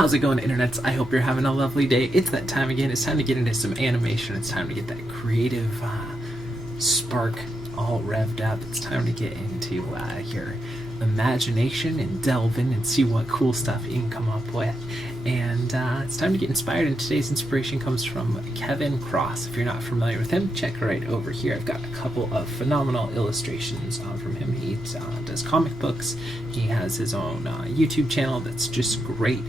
How's it going, internets? I hope you're having a lovely day. It's that time again. It's time to get into some animation. It's time to get that creative spark all revved up. It's time to get into your imagination and delve in and see what cool stuff you can come up with. And it's time to get inspired, and today's inspiration comes from Kevin Cross. If you're not familiar with him, check right over here. I've got a couple of phenomenal illustrations from him. He does comic books. He has his own YouTube channel that's just great.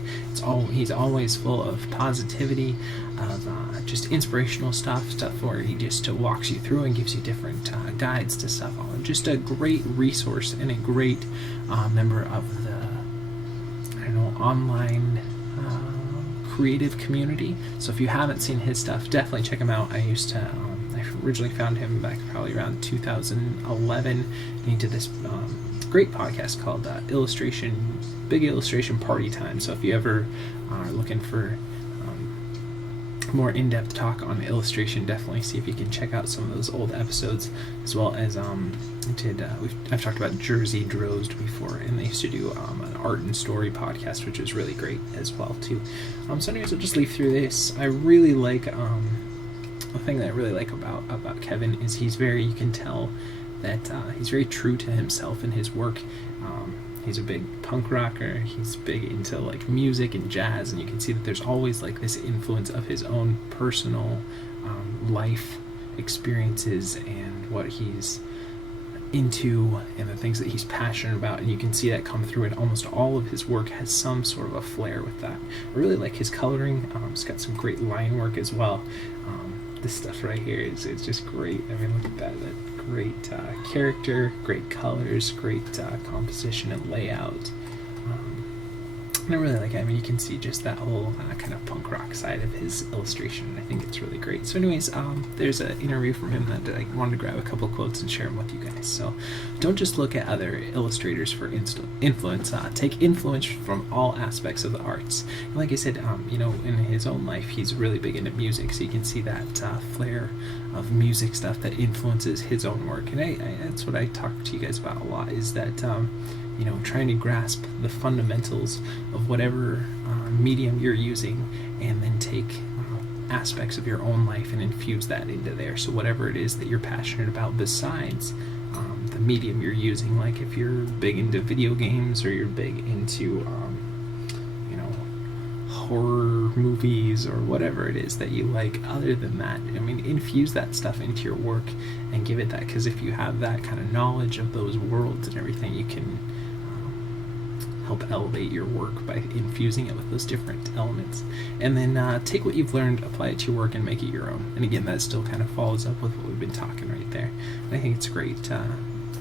He's always full of positivity, of just inspirational stuff where he just walks you through and gives you different guides to stuff. Just a great resource and a great member of the online creative community. So if you haven't seen his stuff, definitely check him out. I originally found him back probably around 2011, and he did this great podcast called Big Illustration Party Time. So if you ever are looking for more in-depth talk on illustration, definitely see if you can check out some of those old episodes, as well as I've talked about Jersey Drozd before, and they used to do an art and story podcast, which was really great as well too. So anyways, I'll just leaf through this. I really like the thing that I really like about Kevin is you can tell that he's very true to himself in his work. He's a big punk rocker. He's big into like music and jazz, and you can see that there's always like this influence of his own personal life experiences and what he's into and the things that he's passionate about, and you can see that come through in almost all of his work. Has some sort of a flair with that. I really like his coloring. He's got some great line work as well. This stuff right here is just great. I mean, look at that great character, great colors, great composition and layout. And I really like it. I mean, you can see just that whole kind of punk rock side of his illustration. I think it's really great. So anyways, there's an interview from him that I wanted to grab a couple quotes and share them with you guys. So don't just look at other illustrators for influence. Take influence from all aspects of the arts. And like I said, in his own life, he's really big into music. So you can see that flair of music stuff that influences his own work. And that's what I talk to you guys about a lot, is that trying to grasp the fundamentals of whatever medium you're using, and then take aspects of your own life and infuse that into there. So whatever it is that you're passionate about besides the medium you're using, like if you're big into video games, or you're big into horror movies, or whatever it is that you like other than that, I mean, infuse that stuff into your work and give it that, because if you have that kind of knowledge of those worlds and everything, you can help elevate your work by infusing it with those different elements. And then take what you've learned, apply it to your work, and make it your own. And again, that still kind of follows up with what we've been talking right there. And I think it's a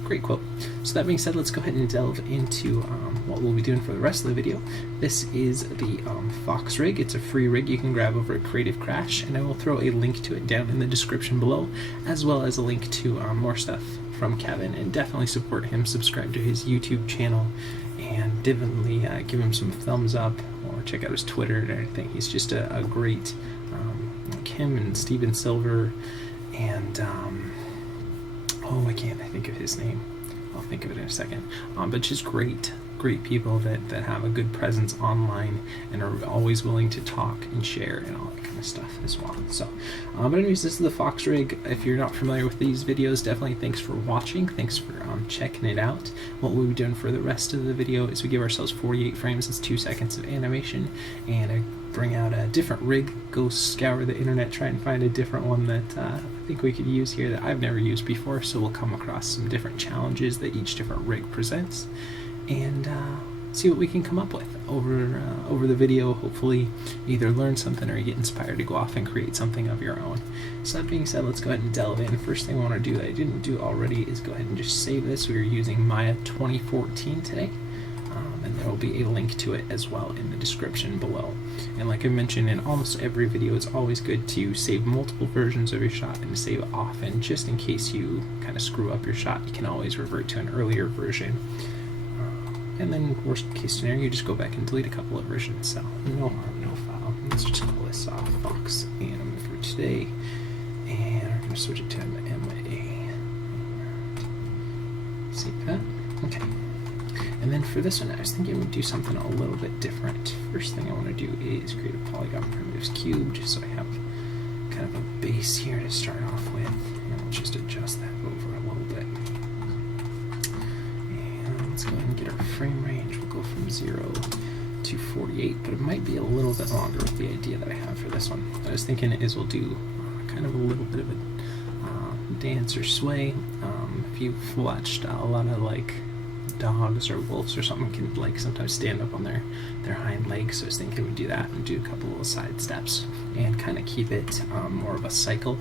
great quote. So that being said, let's go ahead and delve into what we'll be doing for the rest of the video. This is the Fox rig. It's a free rig you can grab over at Creative Crash, and I will throw a link to it down in the description below, as well as a link to more stuff from Kevin. And definitely support him, subscribe to his YouTube channel, and definitely give him some thumbs up, or check out his Twitter and everything. He's just a great, like him and Steven Silver, and I can't think of his name. I'll think of it in a second. But just great people that have a good presence online and are always willing to talk and share and all that kind of stuff as well. So, but anyways, this is the Fox rig. If you're not familiar with these videos, definitely thanks for watching. Thanks for checking it out. What we'll be doing for the rest of the video is we give ourselves 48 frames. It's 2 seconds of animation, and I bring out a different rig, go scour the internet, try and find a different one that I think we could use here that I've never used before. So we'll come across some different challenges that each different rig presents, and see what we can come up with over the video. Hopefully either learn something or you get inspired to go off and create something of your own. So that being said, let's go ahead and delve in. First thing I want to do that I didn't do already is go ahead and just save this. We are using Maya 2014 today. And there will be a link to it as well in the description below. And like I mentioned in almost every video, it's always good to save multiple versions of your shot and to save often, just in case you kind of screw up your shot. You can always revert to an earlier version. And then worst case scenario, you just go back and delete a couple of versions. So no harm, no foul. Let's just call this off Fox Anim for today. And we're going to switch it to MA. See that? Okay. And then for this one, I was thinking we'd do something a little bit different. First thing I want to do is create a polygon primitives cube, just so I have kind of a base here to start off with. And I'll just adjust that over a little bit. And let's go ahead and get our frame range. We'll go from 0 to 48, but it might be a little bit longer with the idea that I have for this one. What I was thinking is we'll do kind of a little bit of a dance or sway. If you've watched a lot of like dogs or wolves or something, can like sometimes stand up on their hind legs, so I was thinking we'd do that and do a couple little side steps and kind of keep it more of a cycle.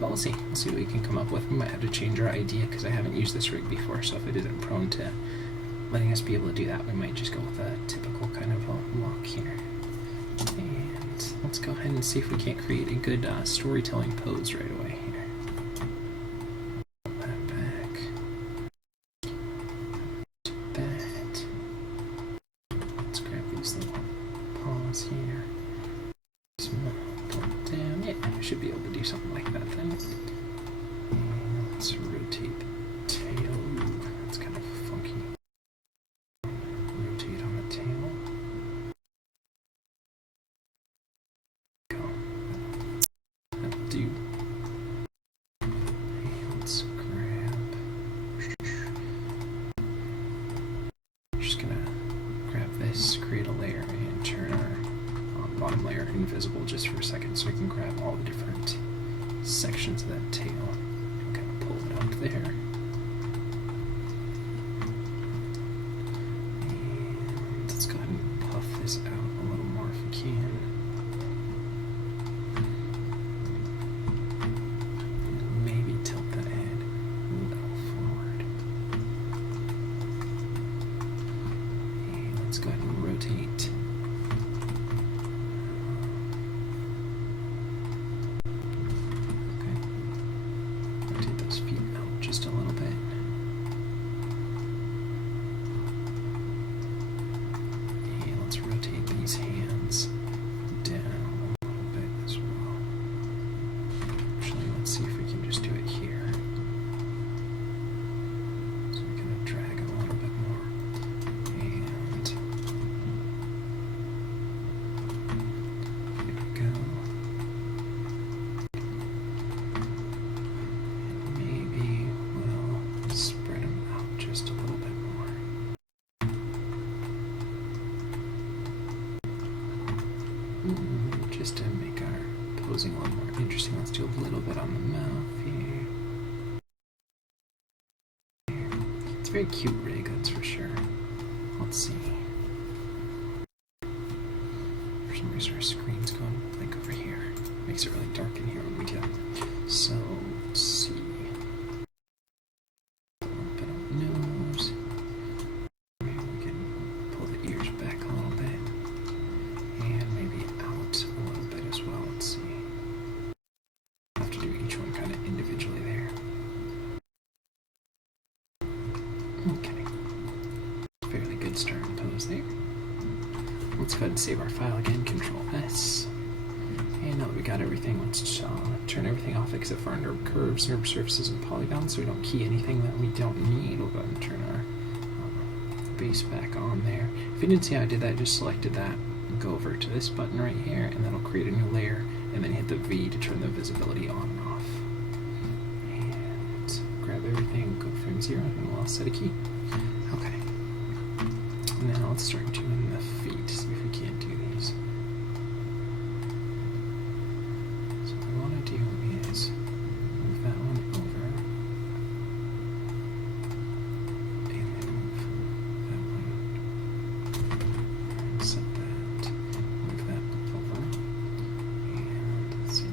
But we'll see what we can come up with. We might have to change our idea because I haven't used this rig before, so if it isn't prone to letting us be able to do that, we might just go with a typical kind of a walk here. And let's go ahead and see if we can't create a good storytelling pose right away here. Pull that back. Do that. Let's grab these little paws here. Pull it down. Yeah, we should be able to do something like that then. And let's rotate the tail. Ooh, that's kind of funky. Rotate on the tail. Go. That'll do. And let's grab. Just gonna grab this, create a layer, and turn our bottom layer invisible just for a second so we can grab all the different sections of that tail and kind of pull it up there. And let's go ahead and puff this out a little more if we can. And maybe tilt the head a little forward. And let's go ahead and rotate. Feet out just a little bit. And let's rotate these hands down a little bit as well. Actually, let's see if we can just do it here. So we're going to drag a little bit more. And here we go. Spread them out just a little bit more. Just to make our posing a little more interesting, let's do a little bit on the mouth here. It's a very cute rig, that's for sure. Let's see. For some reason our screen's going like over here. Makes it really dark in here when we do it. So let's see. Okay, fairly good starting pose there. Let's go ahead and save our file again, Control S. And now that we got everything, let's turn everything off except for our curves, NURB surfaces, and polygons, so we don't key anything that we don't need. We'll go ahead and turn our base back on there. If you didn't see how I did that, I just selected that, go over to this button right here, and that'll create a new layer, and then hit the V to turn the visibility on and off. And grab everything, go frame 0, and we'll set a key. Okay. Now let's start doing the feet, see if we can't do these. So what I want to do is move that one over, and then move that one, and set that, move that over, and let's see.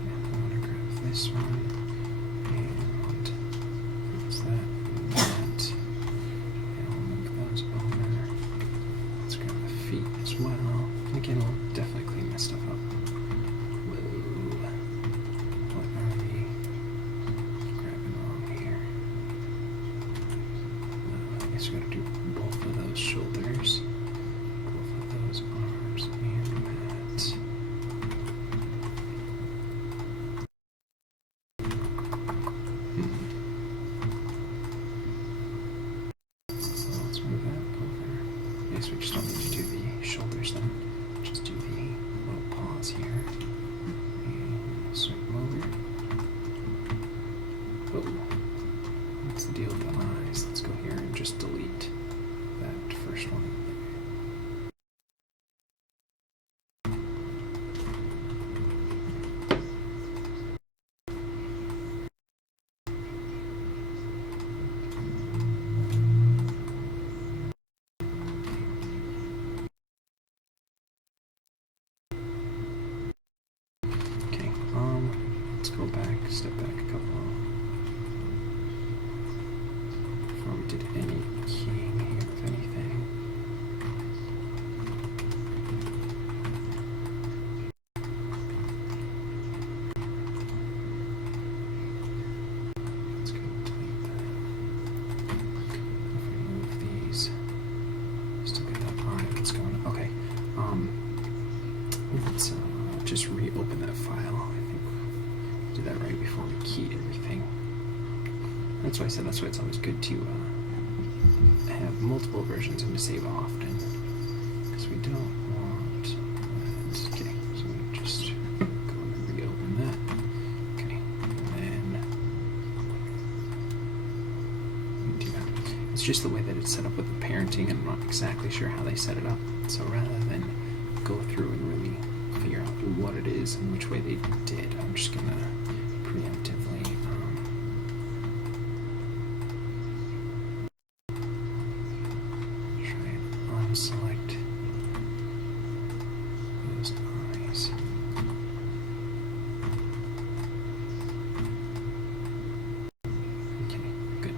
And I want to grab this one. As well. And again, we'll definitely clean this stuff up. Whoa. What are we grabbing wrong here? I guess we gotta do both of those shoulders, both of those arms, and that. guess we just don't need to do the shoulders then. Just do the little paws here. And swing them over. Whoa. What's the deal with the eyes? Let's go here and just delete that first one. Let's go back, step back a couple. Before we did any keying here of anything. Let's go delete that. If we move these, still got that line that's going. Okay. Let's just reopen that file. Do that right before we key everything. That's why I said that's why it's always good to have multiple versions and to save often, because we don't want that. Okay, so we just go and reopen that. Okay, and then do that. It's just the way that it's set up with the parenting, and I'm not exactly sure how they set it up. So rather than go through and really figure out what it is and which way they did, I'm just gonna preemptively try and unselect those eyes. Okay, good.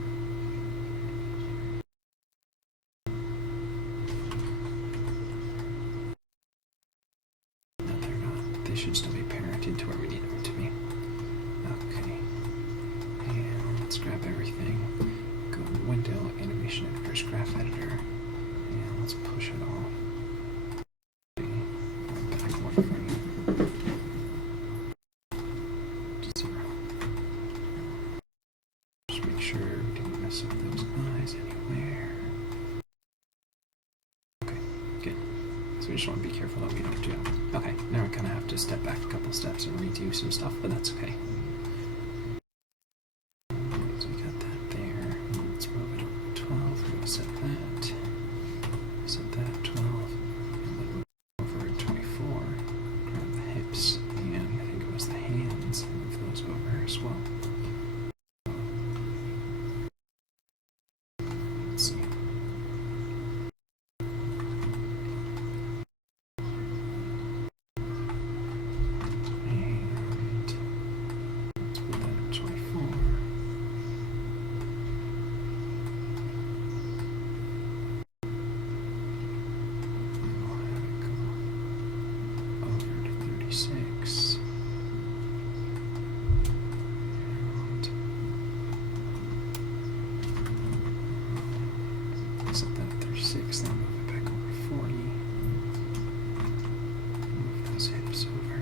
No, they're not. They should still be parented to where we need them to be. Okay, and let's grab everything, go to Window, Animation Editor's Graph Editor, and let's push it all back one frame to 0. Just make sure we didn't mess up those eyes anywhere. Okay, good. So we just want to be careful that we don't do. Okay, now we kind of have to step back a couple steps and redo some stuff, but that's okay. Set that at 12, and then move over at 24, grab the hips, and I think it was the hands, and move those over as well. Let's see. And let's put that at 24. Set that at 36, then move it back over to 40. Move those hips over.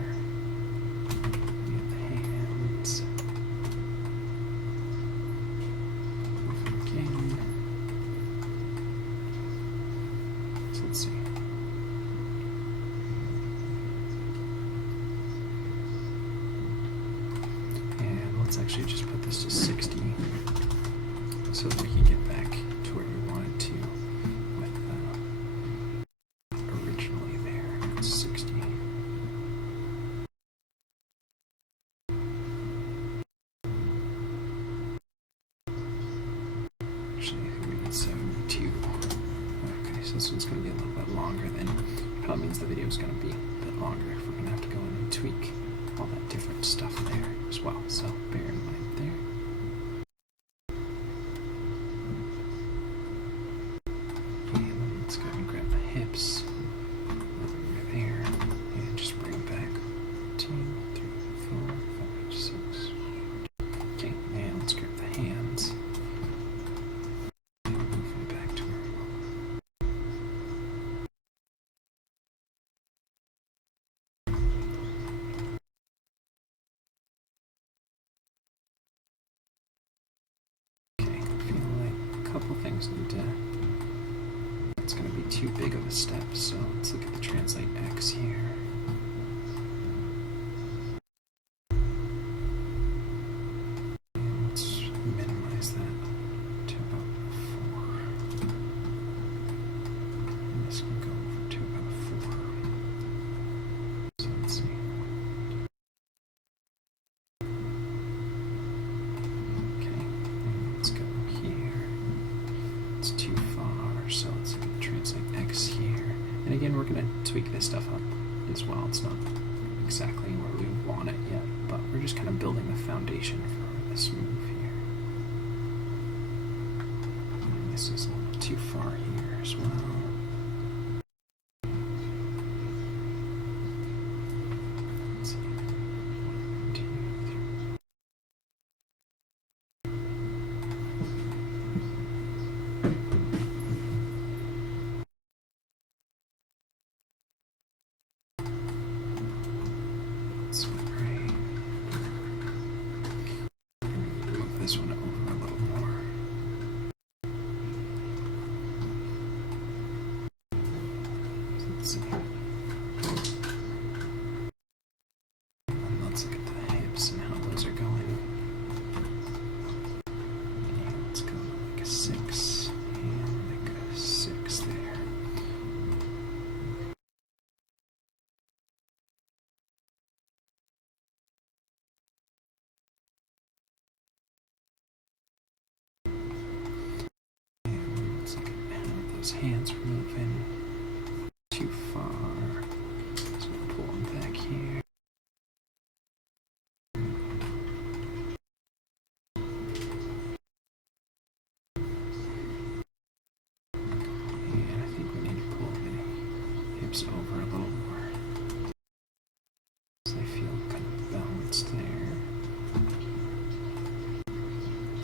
Get the hands. Over again. So let's see. And let's actually just put this to 60 so that we can get back to where we wanted to with originally there. It's 60. Actually, I think we need 72. Okay, so this one's going to be a little bit longer then. Probably means the video is going to be a bit longer if we're going to have to go in and tweak all that different stuff there as well. So bear in mind there. Let's go and grab the hips over there and just bring it back. 2, 3, 4, 5, 6. Okay, and let's grab the hands and move it back to where we want. Okay, I feel like a couple things need to it's going to be too big of a step, so let's look at the translate X here. And let's minimize that to about 4. And this can go over to about 4. So let's see. Okay, and let's go here. It's too far, so let's translate X here. And again, we're going to tweak this stuff up as well. It's not exactly where we want it yet, but we're just kind of building the foundation for this move here. And this is a little too far here as well. Let's see. 1, 2, 3. Move this one over a little more. Let's see. And let's look at the hips and how those are going. And let's go like a 6 and like a 6 there. Let's look at how those hands are moving too far. So we'll pull them back here. And I think we need to pull the hips over a little more. So they feel kind of balanced there.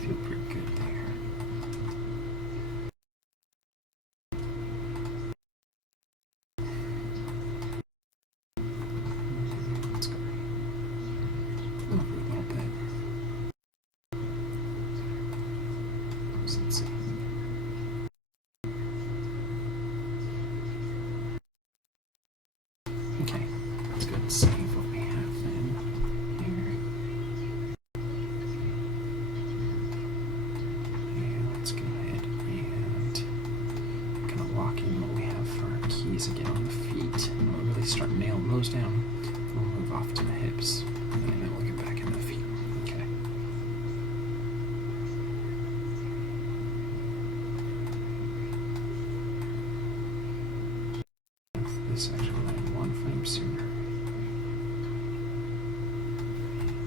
Feel pretty good there. Let's go over a little bit. So let's see. Okay, let's go and save what we have then here. And let's go ahead and kind of lock in what we have for our keys again on the feet. And we'll really start nailing those down. We'll move off to the hips, and then we'll get back into the feet. Okay. This actually went 1 frame sooner.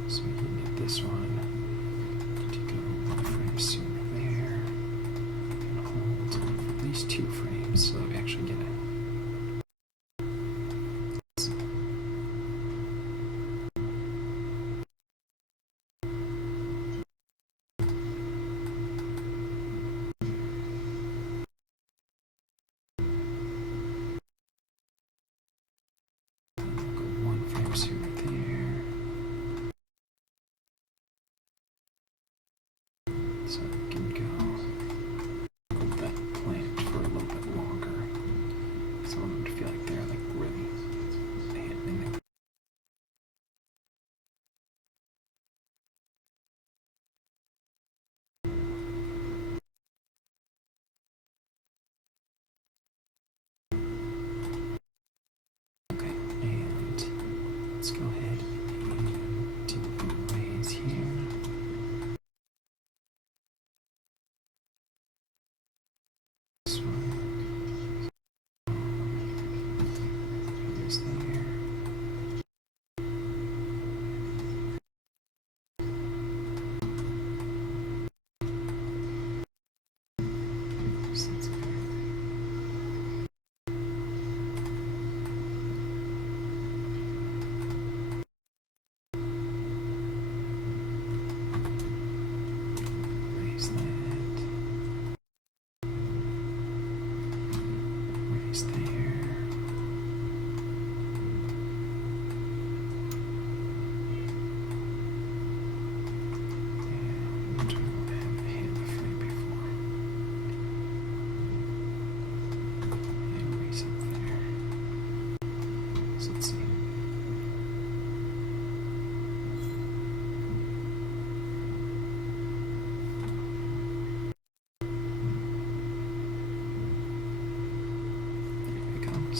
So we can get this one to go 1 frame sooner there. And hold for at least 2 frames so that we actually get it. Go 1 frame sooner there. So we can go hold that plant for a little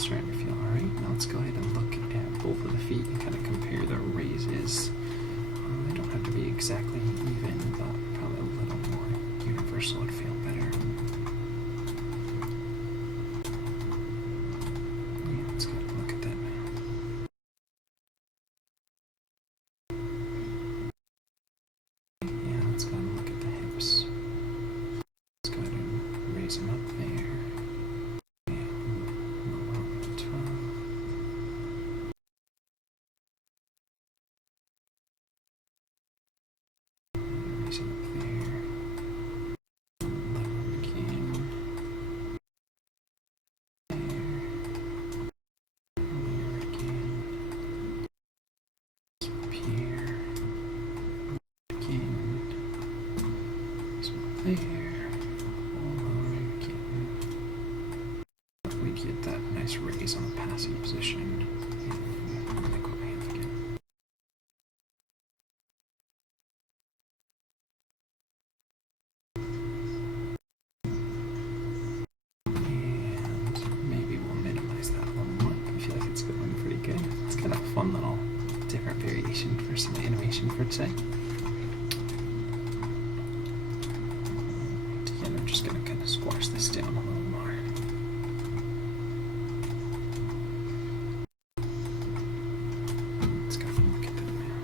starting to feel alright. Now let's go ahead and look at both of the feet and kind of compare the raises. They don't have to be exactly even, but probably a little more universal would feel better. Yeah, let's go ahead and look at that now. Yeah, let's go ahead and look at the hips. Let's go ahead and raise them up there. We get that nice raise on the passing position. And maybe we'll minimize that a little more. I feel like it's going pretty good. It's kind of a fun little different variation for some animation for today. Again, I'm just going to kind of squash this down a little more. Let's go and look at that now.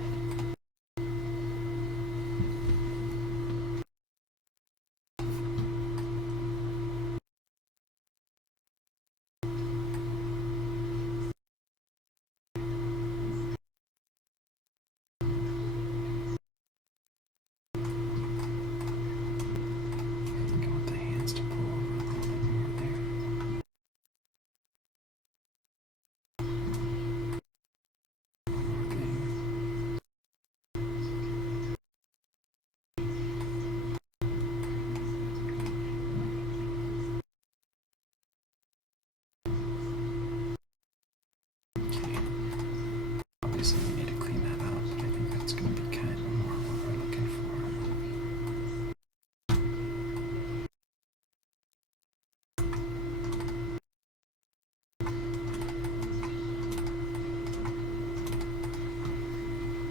Obviously, we need to clean that up, but I think that's going to be kind of more what we're looking for.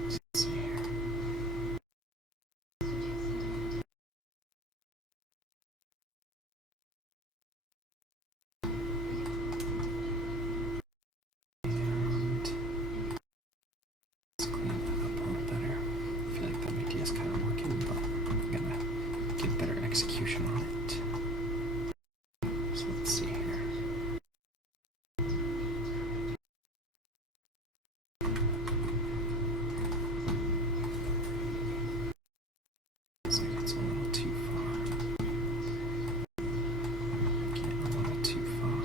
Let's see here. Kind of working, but I'm gonna get better execution on it. So let's see here. Looks like it's a little too far. Getting a little too far.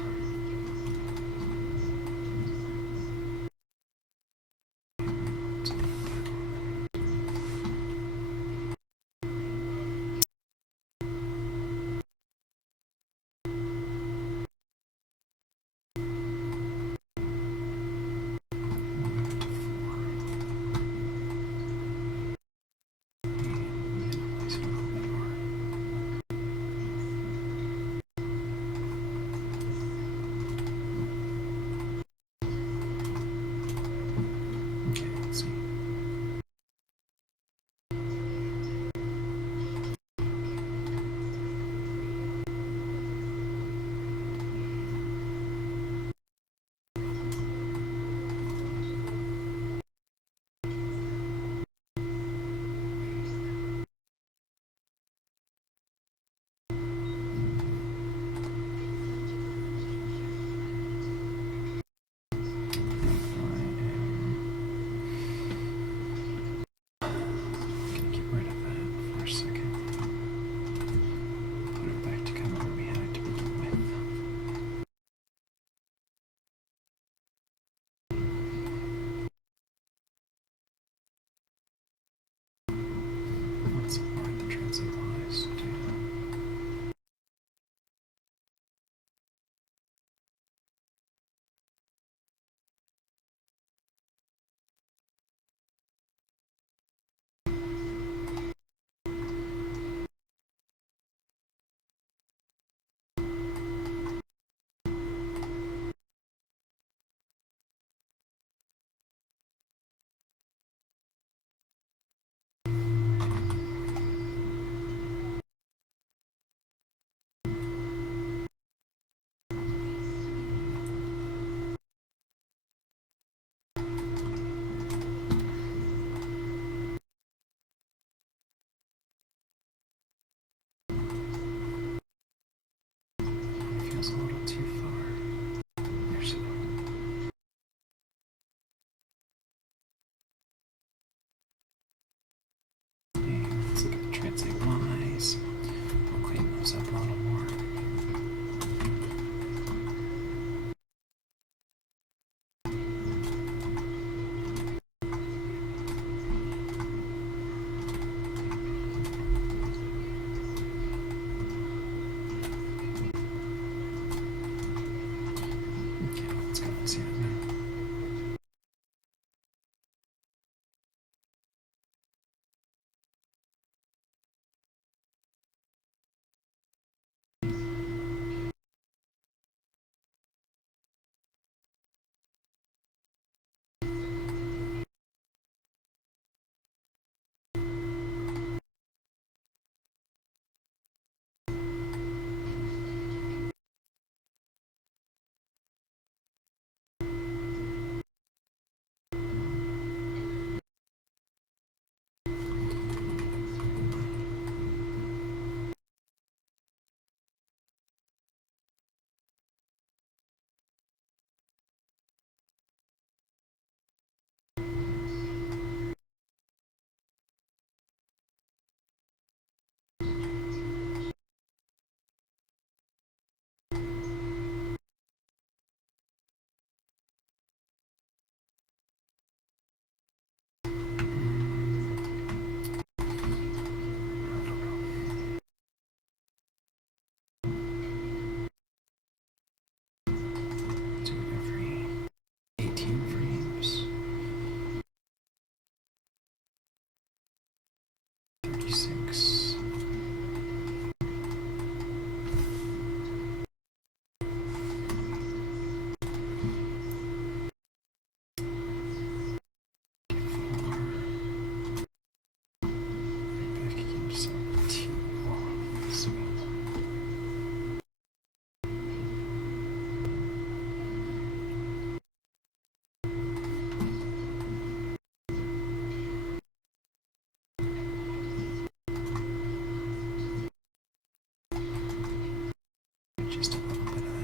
36. Back again to 72. Sweet. Just a little bit of that.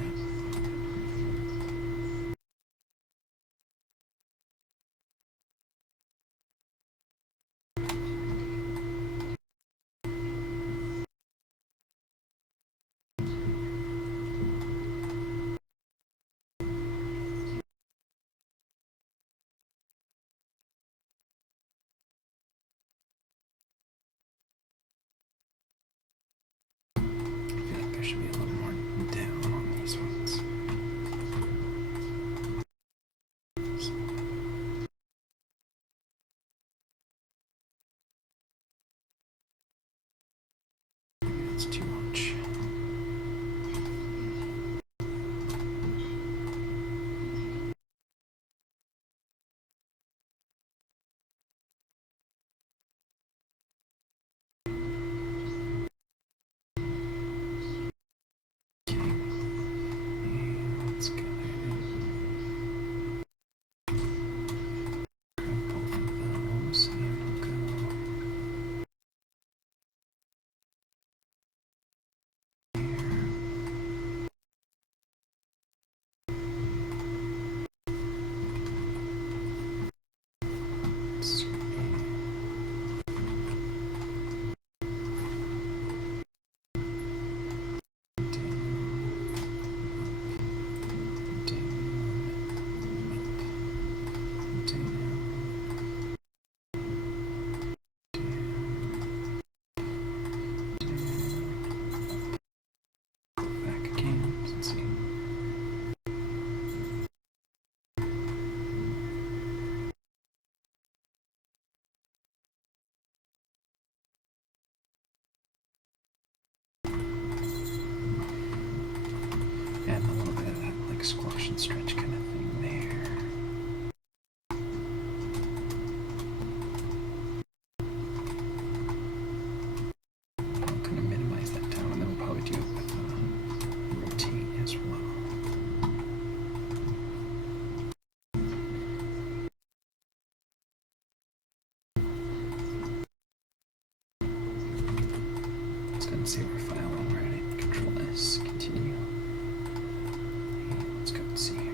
I feel like there should be a little more down on these ones. It's too much. Okay. And let's go ahead and grab both of those and we'll go back again. Let's see. Add a little bit of that like squash and stretch kind of thing there. I'll kind of minimize that down and then we'll probably do it with rotate as well. Let's go and save our file while we're at it. Control S, continue. And let's go and see here.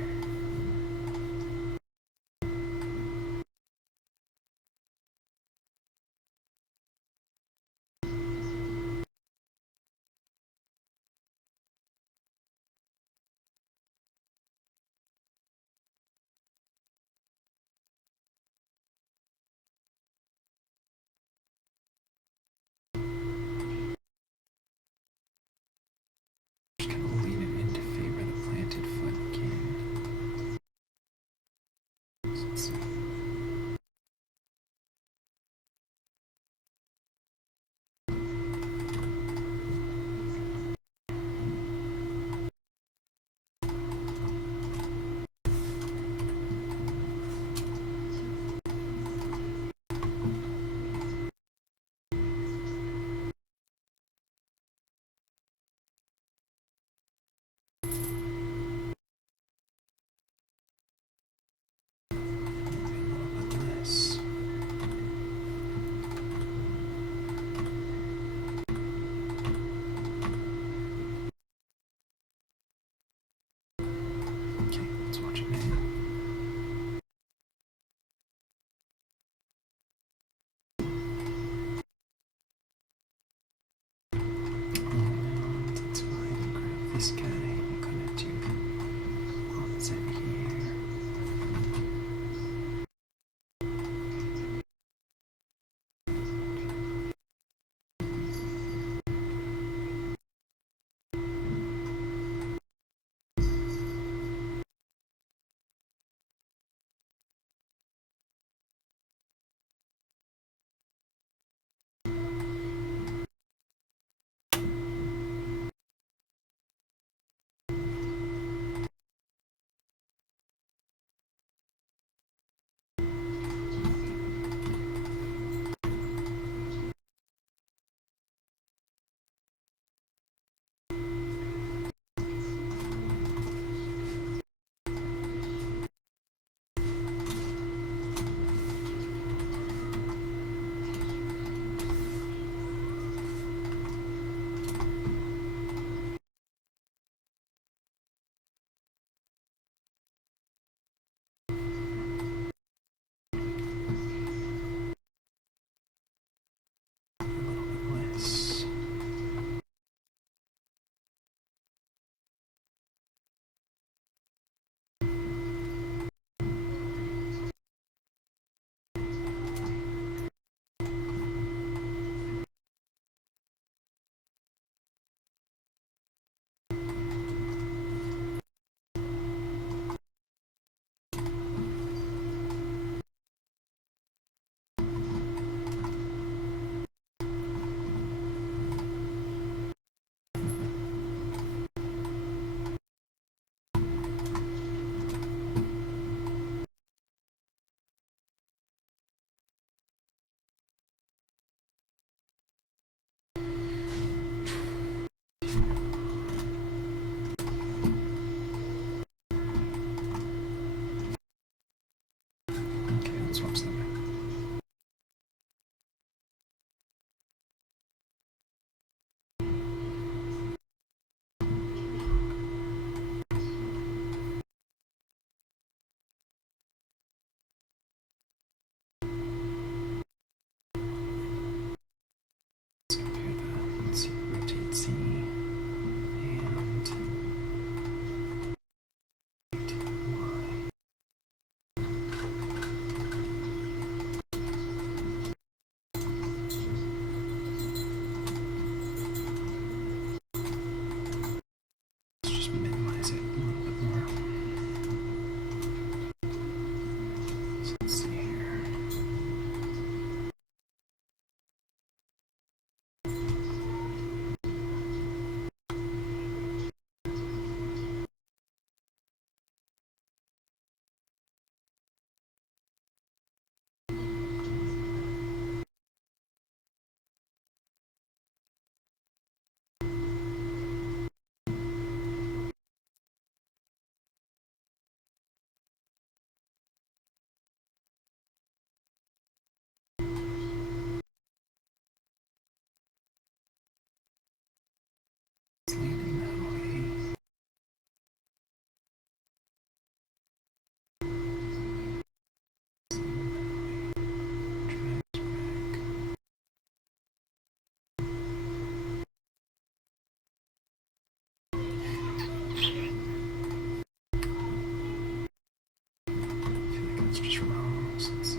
just minimize it a little bit more. So let's see here. It's just wrong. So let's see.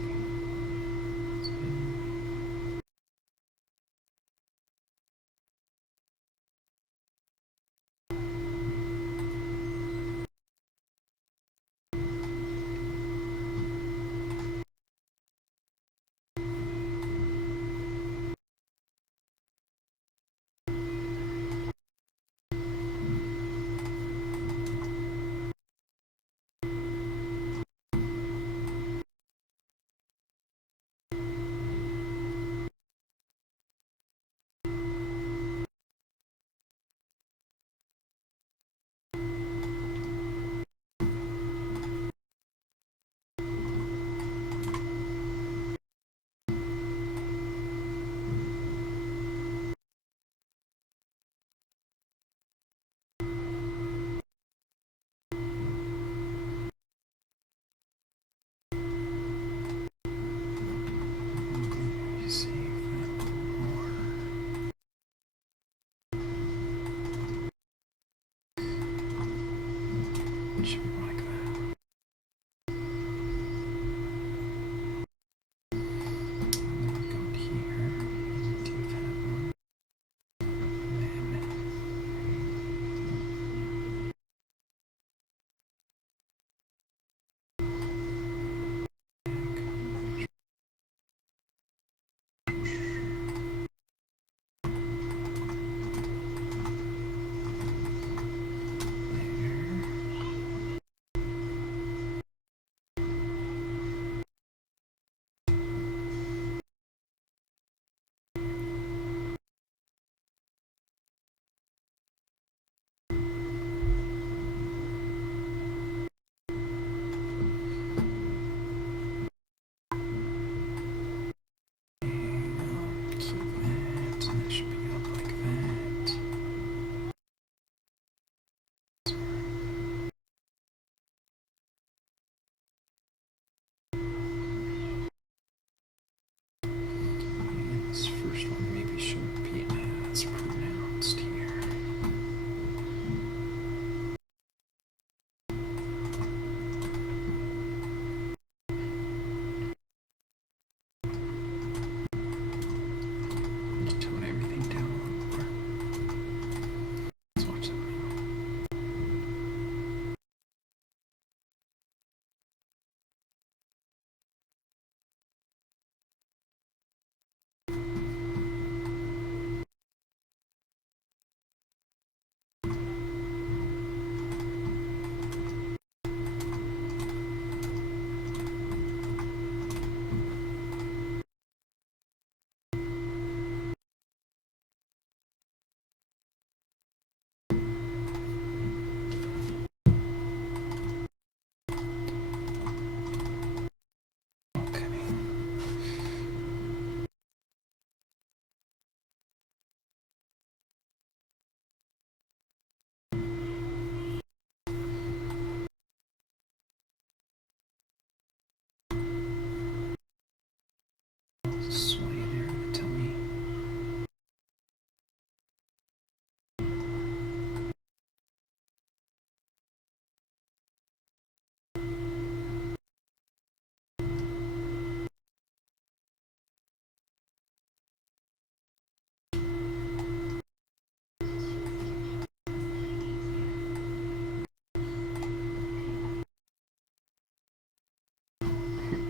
Should be like that. Go here, do that one,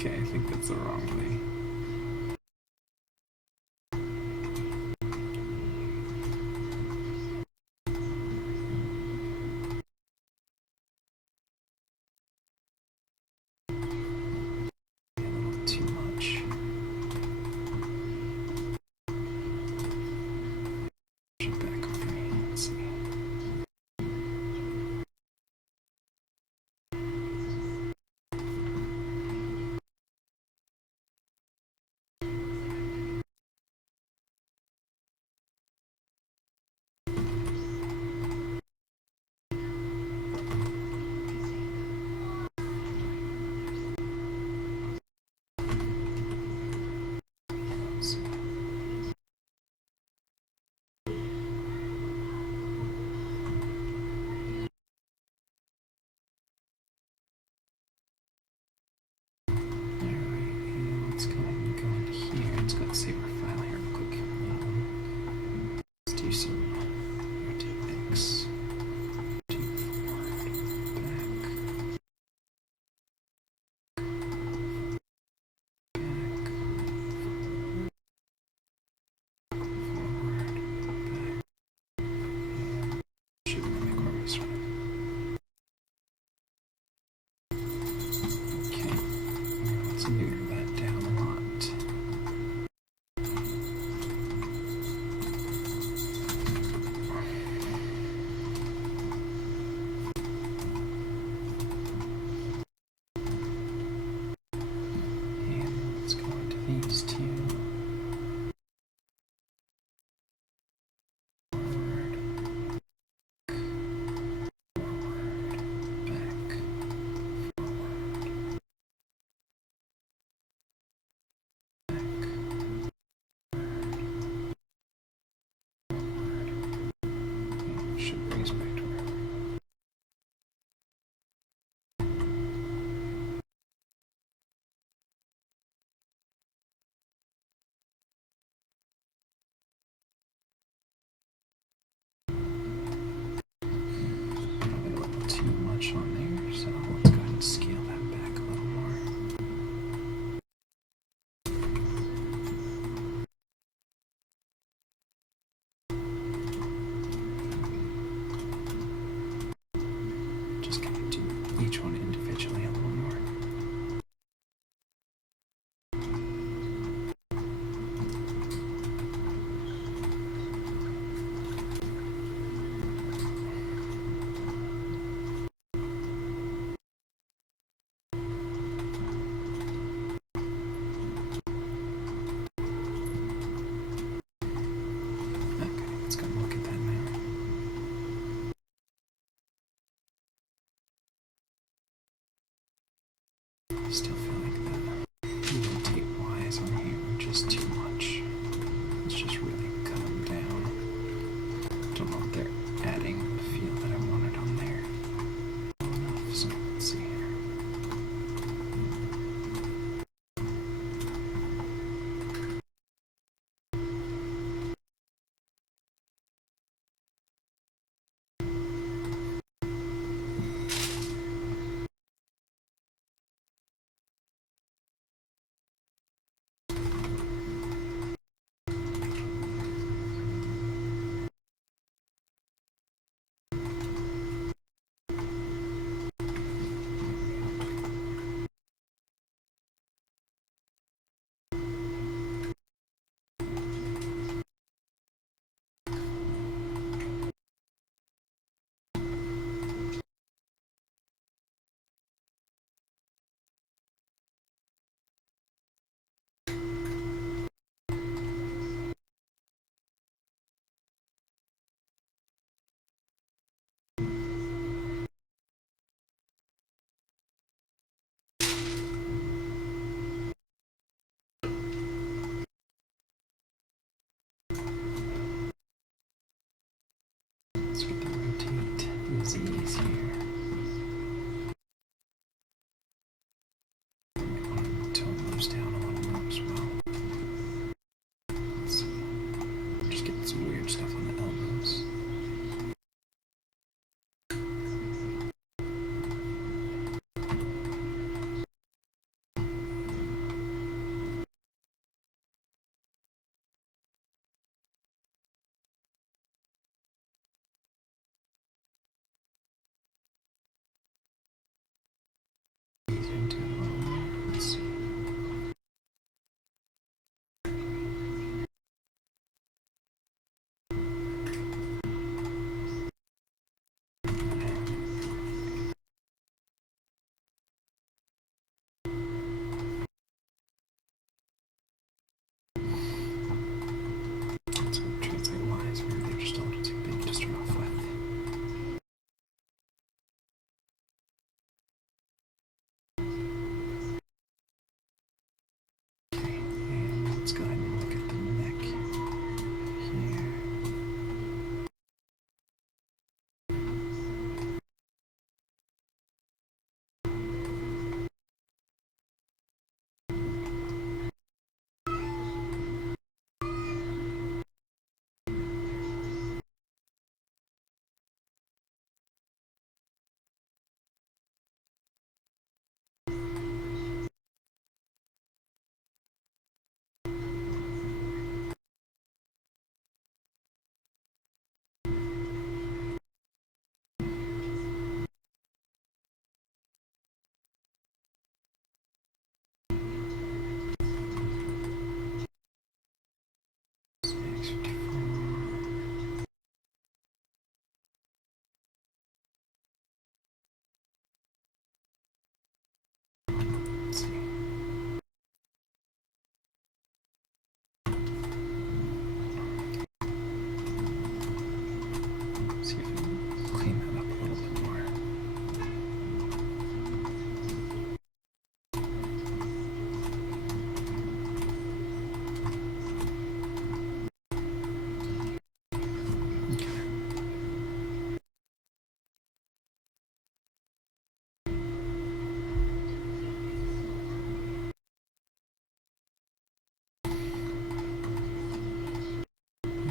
Okay, I think that's the wrong way. A little too much. Push it back over here. Let's see. Let's go ahead and go into here. Let's go save our file here real quick. Let's do some rotate X to forward, back, forward, back. Should we make our way right? Okay. Let's neuter that down a lot. These two. Forward, back, forward, back, forward. Should bring us back to where we were. Too much on there, so let's go ahead and scale that back a little more. Just kind of do each one individually a little more. Let's go look at that now. I still feel like the rotate Y's on here are just too much. Let's just really cut them down. Don't know if they're adding the feel that I wanted on there. Enough, so let's see here. Let's get the rotate Z's here. I want to tone those down a little more as well. Let's see. Just getting some weird stuff on the elbows.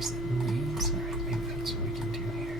arms and legs. Alright, maybe that's what we can do here.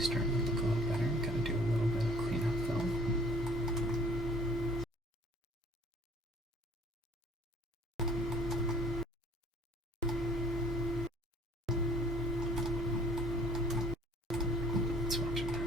Starting to look a little better. Gotta do a little bit of cleanup though. Let's watch it now.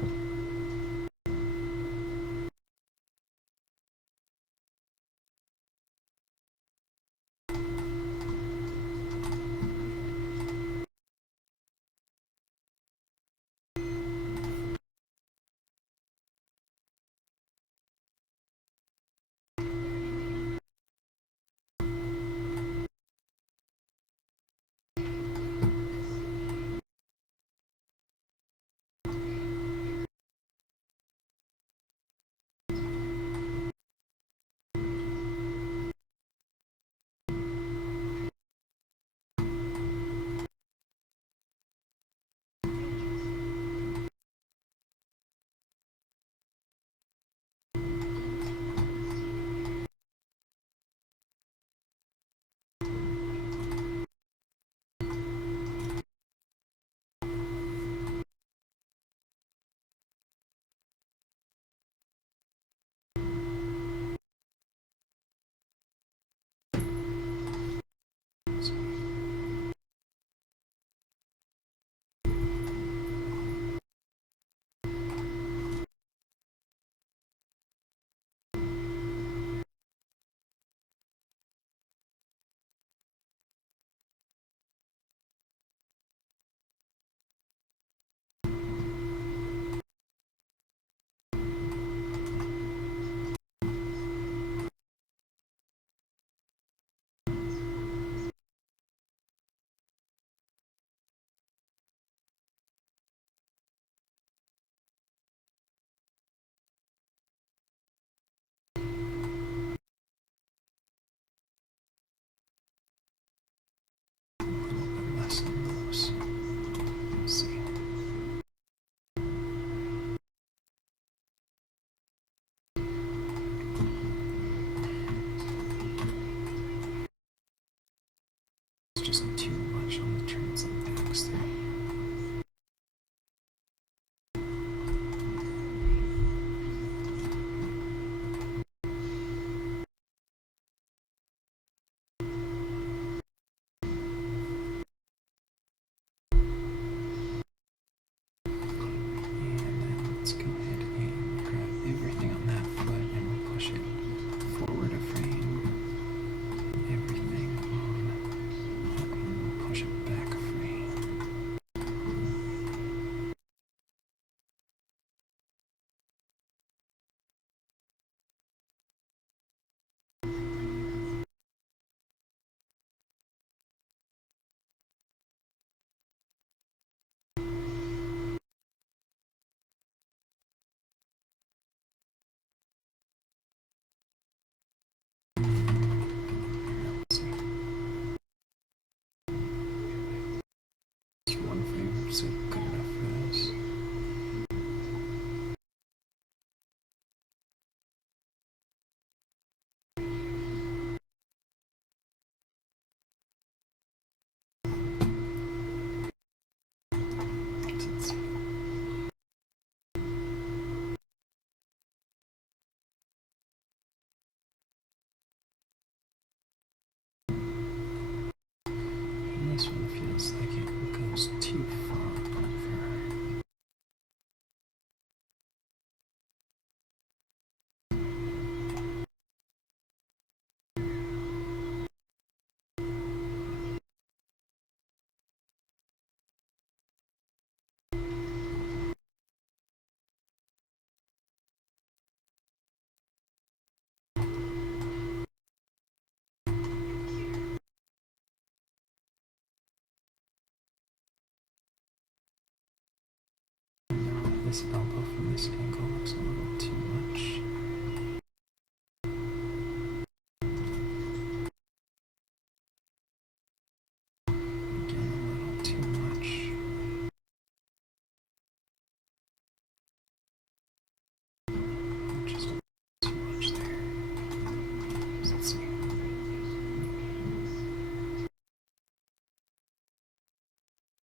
this elbow from this angle looks a little too much. Again, a little too much. Just too much there. Let's see.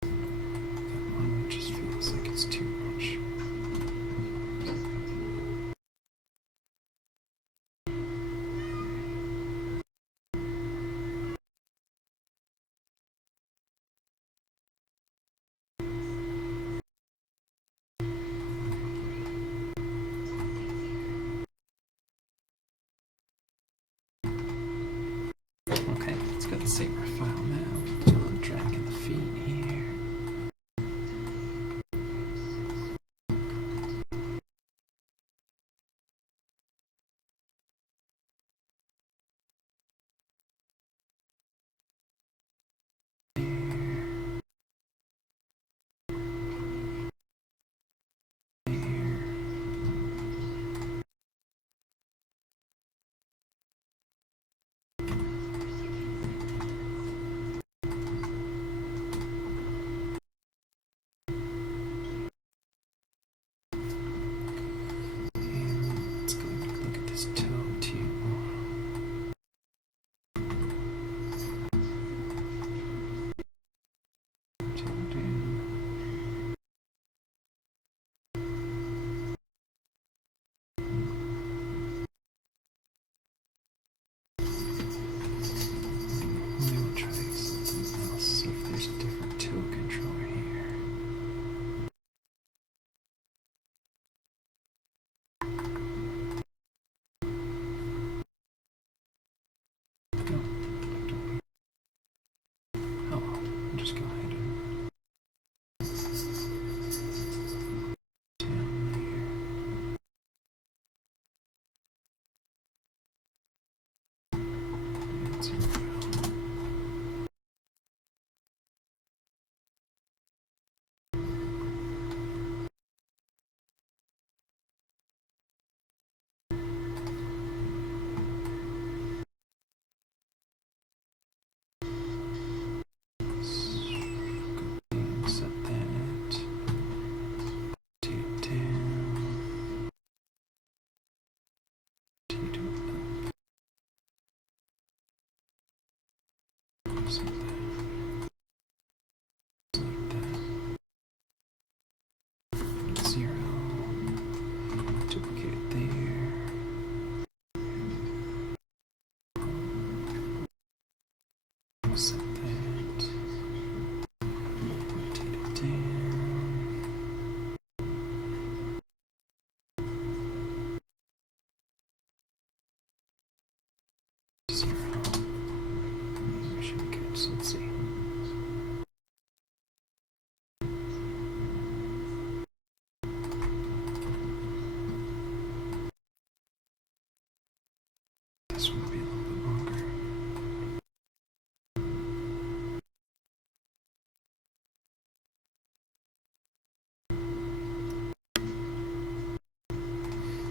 That one just feels like it's too much. Okay, let's go to save our file now. I'm dragging the feet here. Let's go and look at this toe too. Toe down. We will try something else, see if there's a different toe controller here. No, don't. Oh, I'll just go ahead and down there. And zero. And set that. Take it down. Take it up. Set that. Like that. 0. Duplicate it there. Set that. Rotate it down. Zero. Should be good. So let's see. This one will be a little bit longer.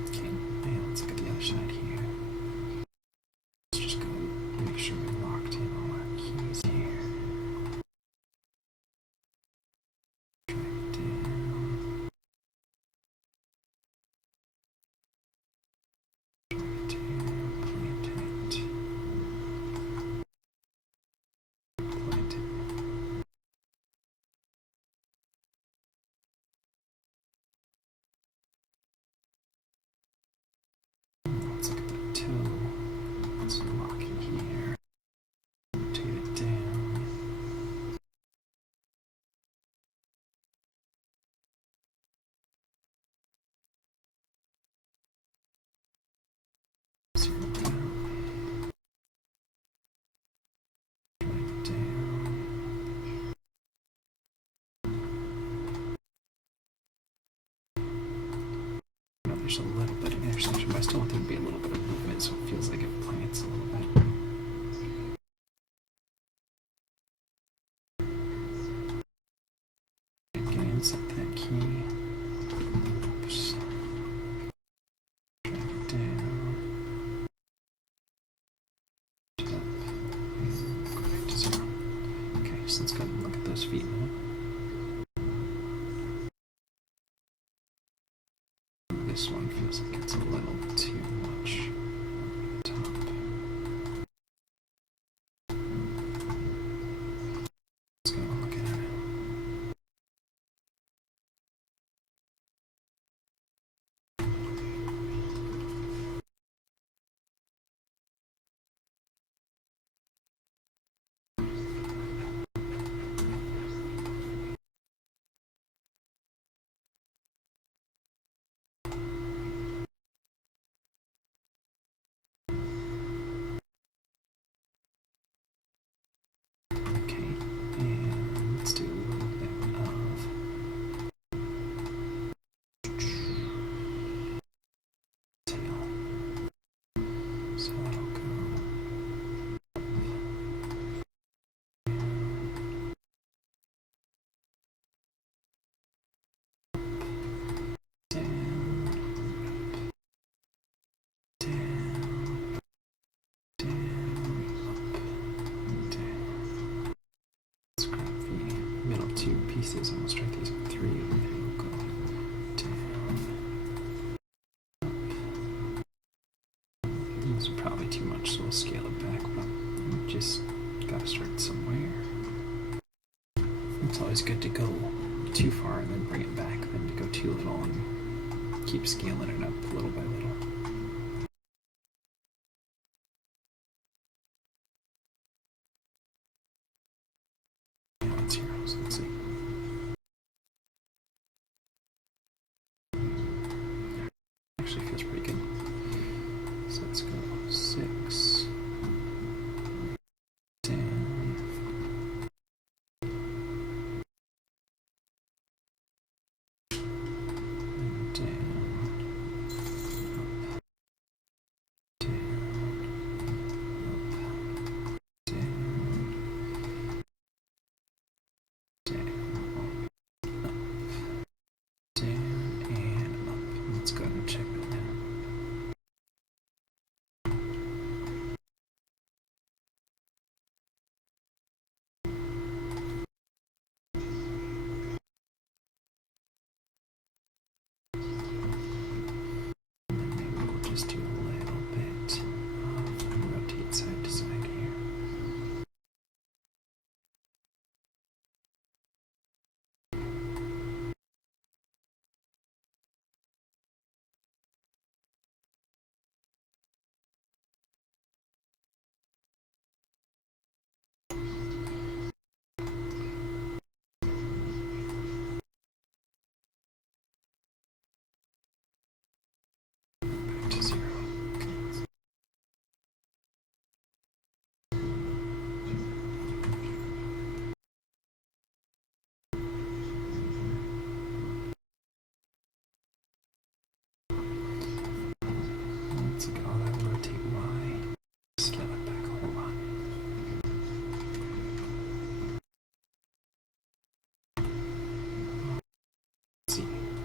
Okay, now let's look at the other side here. Let's just go and make sure we locked in all our keys here. Drag it down. Drag it down. Plant it. Plant it. Let's look at the toe. Let's lock it here. Rotate it down. Zero down. Drag it down. Now there's a little bit of intersection, but I still want there to be a little bit of movement, so it feels like it plants a little bit. Again, set that key. So let's go and look at those feet now. This one feels like it's a little too much on the top. Let's go and look at it. Pieces, and we'll strike these on 3, and then we'll go down. These are probably too much, so we'll scale it back, but we just gotta start somewhere. It's always good to go too far and then bring it back than to go too little and keep scaling it up little by little. Let's see. Actually feels pretty good. So let's go 6 down, and down, up, down, up, down, down, up, down, and up. Let's go ahead and check that now. Just do a little bit of rotate side to side here. Back to 0. Let's go and rotate Y. Scale it back a whole lot. Z.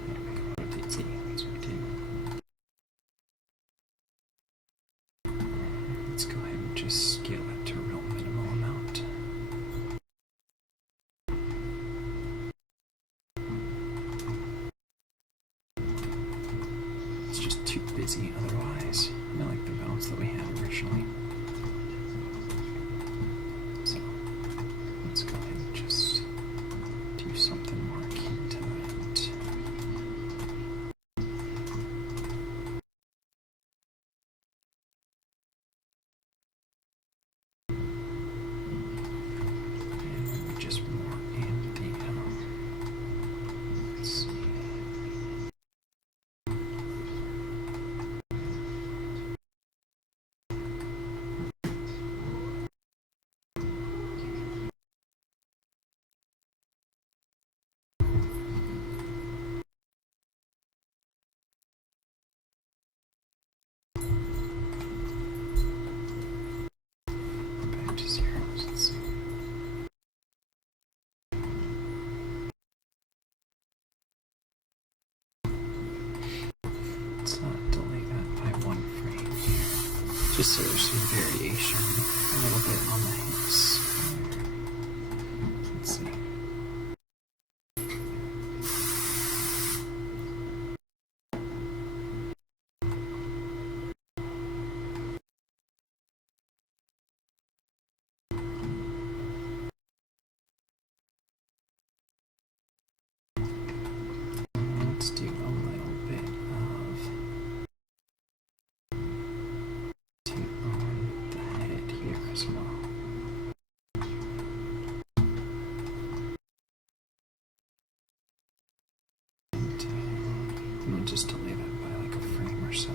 There we go. Rotate Z. That's what we did. Let's go ahead and just scale it to a real minimal amount. It's just too busy otherwise. I like the bounce that we had originally. So let's go ahead and just do something more akin to that. And then just more in the let's see. Back to 0. Let's see. Let's delay that by 1 frame here, just so there's some variation a little bit on the hips. as well. And we'll just delay that by like a frame or so.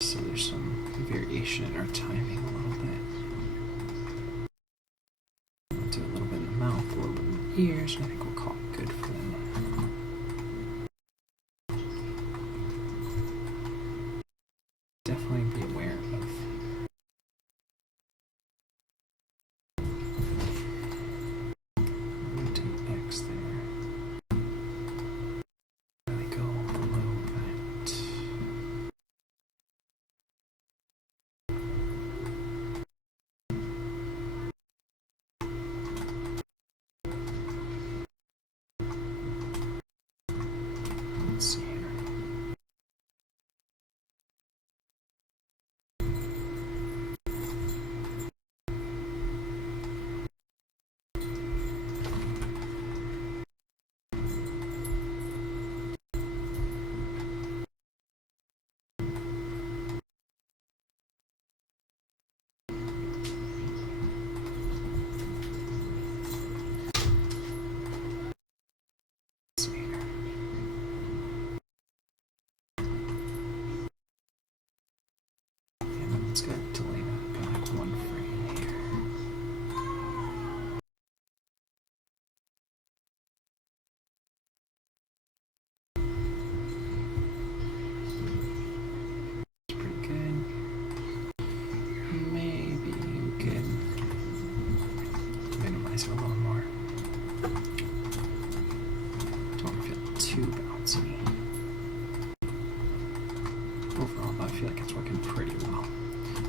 So there's some variation in our timing a little bit. We'll do a little bit in the mouth, a little bit in the ears, and I think we'll call it good for them. Definitely be aware of X there. Really go below that. Let's see here. Let's go delay that by like one frame here. It's pretty good. Maybe we could minimize it a little more. Don't want to feel too bouncy. Overall, I feel like it's working pretty well.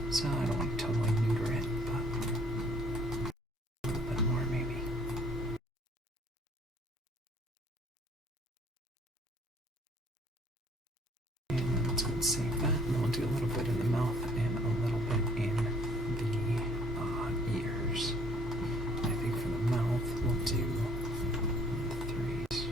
So I don't want to totally neuter it, but a little bit more maybe. And then let's go and save that, and then we'll do a little bit in the mouth and a little bit in the ears. I think for the mouth we'll do the threes.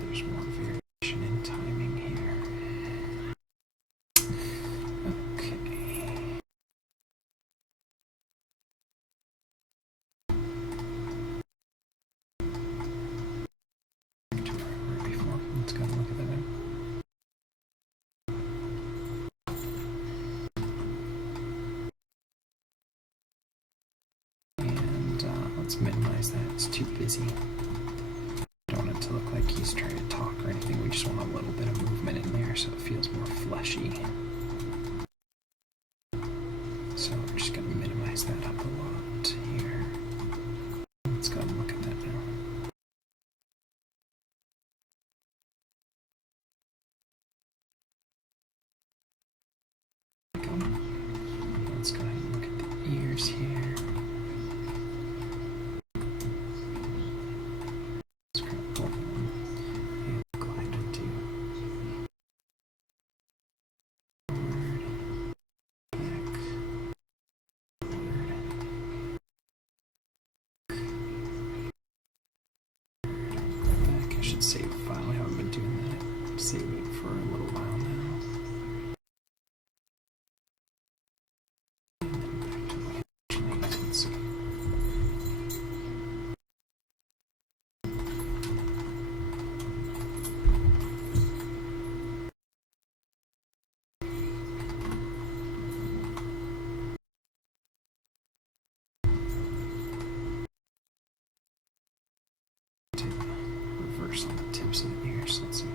There's more variation in timing here. Okay. Back to where we were before. Let's go and look at that. And let's minimize that. It's too busy. Don't want it to look like he's trying to talk or anything. We just want a little bit of movement in there so it feels more fleshy. So we're just going to minimize that up a lot here. Let's go and look at that now. Let's go ahead and look at the ears here. Save a file. I haven't been doing that. Save it for a little while now. And then back to what I actually need. Let's see. Reverse on the tips of the ears. Let's see.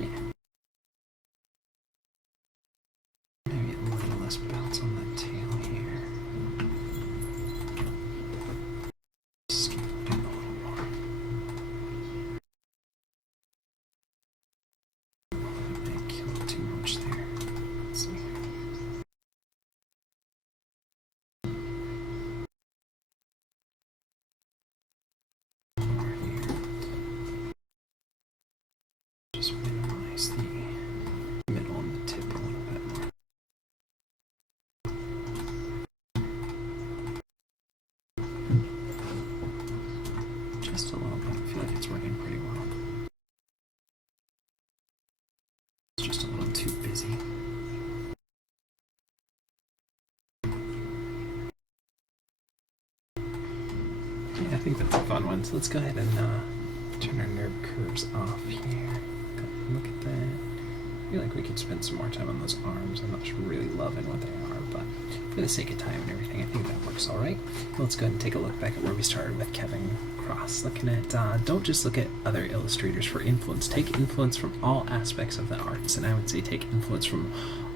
Yeah. Maybe a little less bounce on the tail here. Scale it in a little more. Don't kill too much there. Let's see. Just minimize the middle and the tip a little bit more. think that's a fun one. So let's go ahead and turn our nerd curves off here. Look at that. I feel like we could spend some more time on those arms. I'm not really loving what they are, but for the sake of time and everything, I think that works all right. Let's go ahead and take a look back at where we started with Kevin Cross, looking at, don't just look at other illustrators for influence. Take influence from all aspects of the arts, and I would say take influence from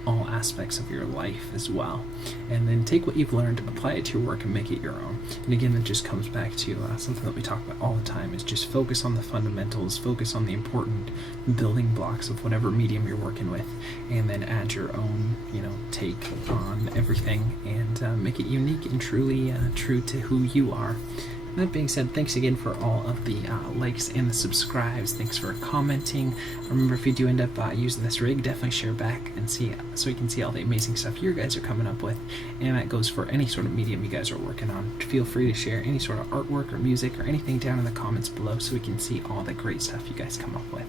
all aspects of your life as well. And then take what you've learned, apply it to your work, and make it your own. And again, that just comes back to something that we talk about all the time, is just focus on the fundamentals, focus on the important building blocks of whatever medium you're working with, and then add your own, take on everything, and make it unique and truly true to who you are. That being said, thanks again for all of the likes and the subscribes. Thanks for commenting. Remember, if you do end up using this rig, definitely share back and see, so you can see all the amazing stuff you guys are coming up with. And that goes for any sort of medium you guys are working on. Feel free to share any sort of artwork or music or anything down in the comments below, so we can see all the great stuff you guys come up with.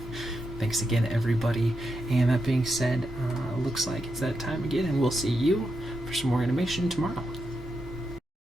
Thanks again, everybody. And that being said, looks like it's that time again, and we'll see you for some more animation tomorrow.